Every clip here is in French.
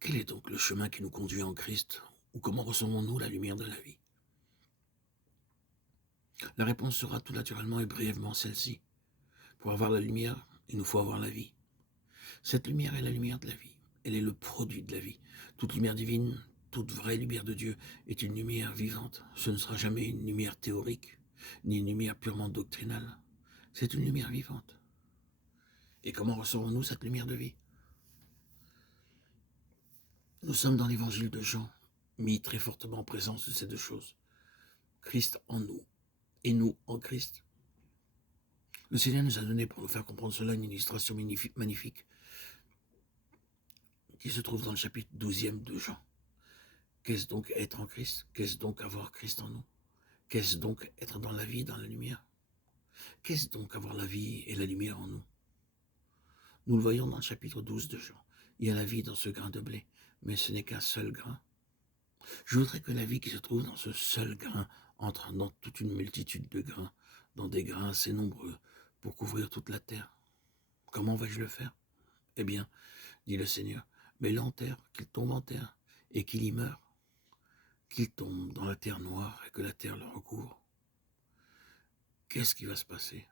Quel est donc le chemin qui nous conduit en Christ? Ou comment recevons-nous la lumière de la vie? La réponse sera tout naturellement et brièvement celle-ci. Pour avoir la lumière, il nous faut avoir la vie. Cette lumière est la lumière de la vie. Elle est le produit de la vie. Toute lumière divine, toute vraie lumière de Dieu est une lumière vivante. Ce ne sera jamais une lumière théorique, ni une lumière purement doctrinale. C'est une lumière vivante. Et comment recevons-nous cette lumière de vie? Nous sommes dans l'évangile de Jean, mis très fortement en présence de ces deux choses. Christ en nous et nous en Christ. Le Seigneur nous a donné pour nous faire comprendre cela une illustration magnifique qui se trouve dans le chapitre 12e de Jean. Qu'est-ce donc être en Christ? Qu'est-ce donc avoir Christ en nous? Qu'est-ce donc être dans la vie, dans la lumière? Qu'est-ce donc avoir la vie et la lumière en nous? Nous le voyons dans le chapitre 12 de Jean. Il y a la vie dans ce grain de blé, mais ce n'est qu'un seul grain. Je voudrais que la vie qui se trouve dans ce seul grain entre dans toute une multitude de grains, dans des grains assez nombreux, pour couvrir toute la terre. Comment vais-je le faire? Eh bien, dit le Seigneur, mets-le en terre, qu'il tombe en terre, et qu'il y meure, qu'il tombe dans la terre noire et que la terre le recouvre. Qu'est-ce qui va se passer?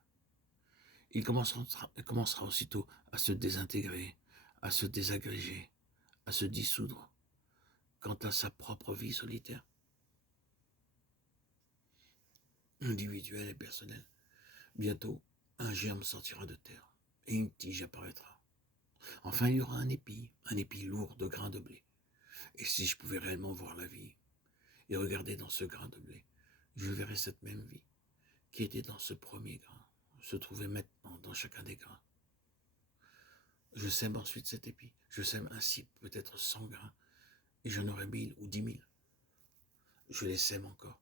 Il commencera aussitôt à se désintégrer, à se désagréger, à se dissoudre, quant à sa propre vie solitaire, individuelle et personnelle. Bientôt, un germe sortira de terre, et une tige apparaîtra. Enfin, il y aura un épi lourd de grains de blé. Et si je pouvais réellement voir la vie, et regarder dans ce grain de blé, je verrais cette même vie, qui était dans ce premier grain, se trouvait maintenant dans chacun des grains. Je sème ensuite cet épi, je sème ainsi peut-être 100 grains, et j'en aurai 1000 ou 10 000. Je les sème encore,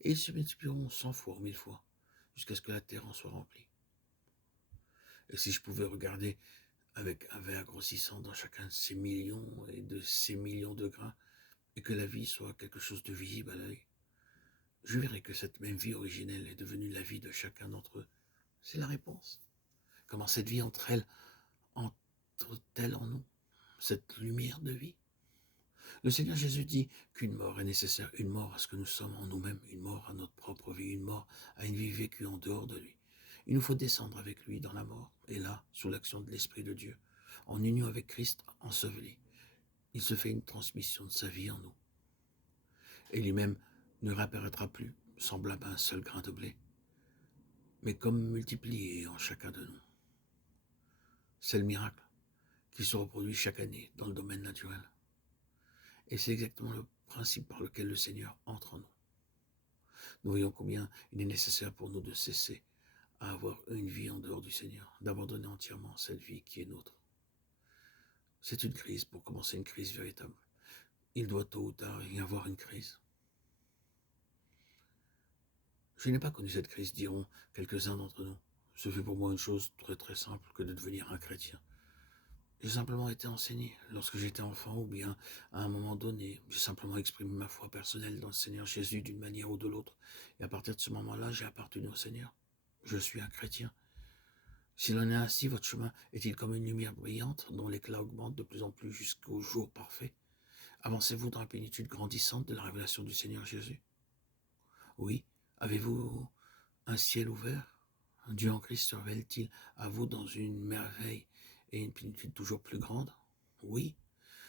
et ils se multiplieront 100 fois ou 1000 fois, jusqu'à ce que la terre en soit remplie. Et si je pouvais regarder avec un verre grossissant dans chacun de ces millions et de ces millions de grains, et que la vie soit quelque chose de visible à l'œil, je verrais que cette même vie originelle est devenue la vie de chacun d'entre eux. C'est la réponse. Comment cette vie entre-t-elle en nous, cette lumière de vie? Le Seigneur Jésus dit qu'une mort est nécessaire, une mort à ce que nous sommes en nous-mêmes, une mort à notre propre vie, une mort à une vie vécue en dehors de lui. Il nous faut descendre avec lui dans la mort, et là, sous l'action de l'Esprit de Dieu, en union avec Christ enseveli. Il se fait une transmission de sa vie en nous. Et lui-même ne réapparaîtra plus, semblable à un seul grain de blé, mais comme multiplié en chacun de nous. C'est le miracle qui se reproduit chaque année dans le domaine naturel. Et c'est exactement le principe par lequel le Seigneur entre en nous. Nous voyons combien il est nécessaire pour nous de cesser à avoir une vie en dehors du Seigneur, d'abandonner entièrement cette vie qui est nôtre. C'est une crise, pour commencer une crise véritable. Il doit tôt ou tard y avoir une crise. Je n'ai pas connu cette crise, diront quelques-uns d'entre nous. Ce fut pour moi une chose très très simple que de devenir un chrétien. J'ai simplement été enseigné lorsque j'étais enfant ou bien à un moment donné. J'ai simplement exprimé ma foi personnelle dans le Seigneur Jésus d'une manière ou de l'autre. Et à partir de ce moment-là, j'ai appartenu au Seigneur. Je suis un chrétien. S'il en est ainsi, votre chemin est-il comme une lumière brillante dont l'éclat augmente de plus en plus jusqu'au jour parfait? Avancez-vous dans la plénitude grandissante de la révélation du Seigneur Jésus? Oui. Avez-vous un ciel ouvert? Dieu en Christ se révèle-t-il à vous dans une merveille et une plénitude toujours plus grande? Oui.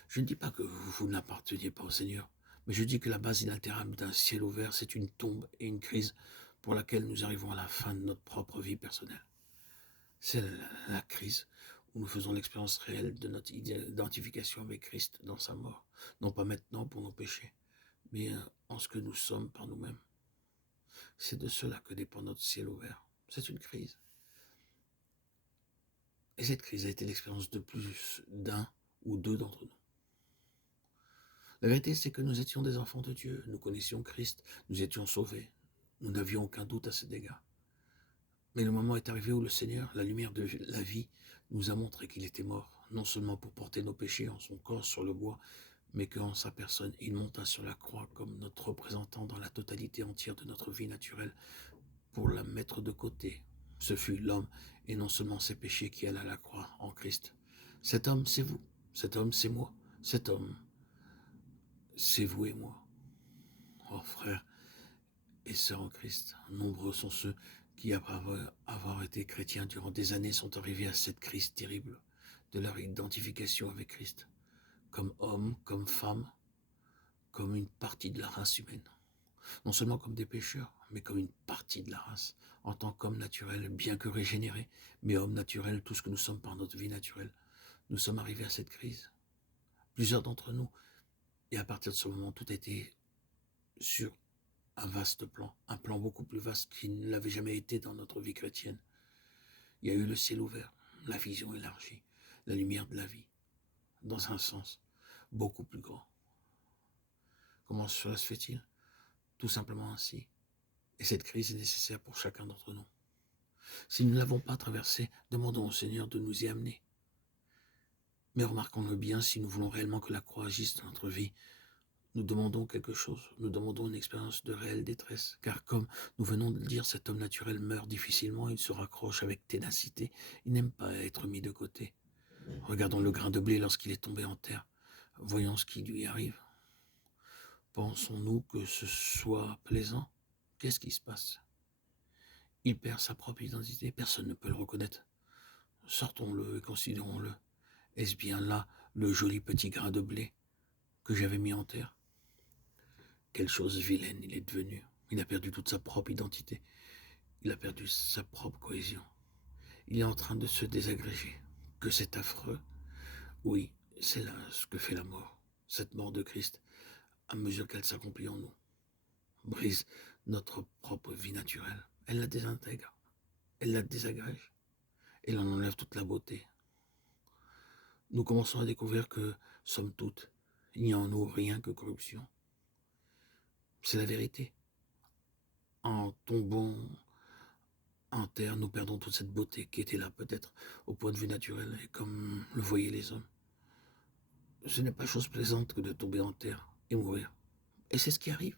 Je ne dis pas que vous n'apparteniez pas au Seigneur, mais je dis que la base inaltérable d'un ciel ouvert, c'est une tombe et une crise pour laquelle nous arrivons à la fin de notre propre vie personnelle. C'est la crise où nous faisons l'expérience réelle de notre identification avec Christ dans sa mort, non pas maintenant pour nos péchés, mais en ce que nous sommes par nous-mêmes. C'est de cela que dépend notre ciel ouvert. C'est une crise. Et cette crise a été l'expérience de plus d'un ou deux d'entre nous. La vérité, c'est que nous étions des enfants de Dieu, nous connaissions Christ, nous étions sauvés, nous n'avions aucun doute à cet égard. Mais le moment est arrivé où le Seigneur, la lumière de la vie, nous a montré qu'il était mort, non seulement pour porter nos péchés en son corps sur le bois, mais qu'en sa personne, il monta sur la croix comme notre représentant dans la totalité entière de notre vie naturelle, pour la mettre de côté. Ce fut l'homme, et non seulement ses péchés, qui alla à la croix en Christ. Cet homme, c'est vous. Cet homme, c'est moi. Cet homme, c'est vous et moi. Oh frères et sœurs en Christ, nombreux sont ceux qui, après avoir été chrétiens durant des années, sont arrivés à cette crise terrible de leur identification avec Christ, comme homme, comme femme, comme une partie de la race humaine. Non seulement comme des pécheurs, mais comme une partie de la race, en tant qu'homme naturel, bien que régénéré, mais homme naturel, tout ce que nous sommes par notre vie naturelle. Nous sommes arrivés à cette crise, plusieurs d'entre nous, et à partir de ce moment, tout a été sur un vaste plan, un plan beaucoup plus vaste qu'il ne l'avait jamais été dans notre vie chrétienne. Il y a eu le ciel ouvert, la vision élargie, la lumière de la vie, dans un sens beaucoup plus grand. Comment cela se fait-il? Tout simplement ainsi. Et cette crise est nécessaire pour chacun d'entre nous. Si nous ne l'avons pas traversée, demandons au Seigneur de nous y amener. Mais remarquons-le bien, si nous voulons réellement que la croix agisse dans notre vie, nous demandons quelque chose, nous demandons une expérience de réelle détresse, car comme nous venons de le dire, cet homme naturel meurt difficilement, il se raccroche avec ténacité, il n'aime pas être mis de côté. Regardons le grain de blé lorsqu'il est tombé en terre, voyons ce qui lui arrive. Pensons-nous que ce soit plaisant? Qu'est-ce qui se passe? Il perd sa propre identité, personne ne peut le reconnaître. Sortons-le et considérons-le. Est-ce bien là le joli petit grain de blé que j'avais mis en terre? Quelle chose vilaine il est devenu. Il a perdu toute sa propre identité. Il a perdu sa propre cohésion. Il est en train de se désagréger. Que c'est affreux. Oui, c'est là ce que fait la mort. Cette mort de Christ, à mesure qu'elle s'accomplit en nous, brise notre propre vie naturelle. Elle la désintègre. Elle la désagrège. Elle en enlève toute la beauté. Nous commençons à découvrir que, somme toute, il n'y a en nous rien que corruption. C'est la vérité. En tombant en terre, nous perdons toute cette beauté qui était là peut-être au point de vue naturel et comme le voyaient les hommes. Ce n'est pas chose plaisante que de tomber en terre et mourir. Et c'est ce qui arrive.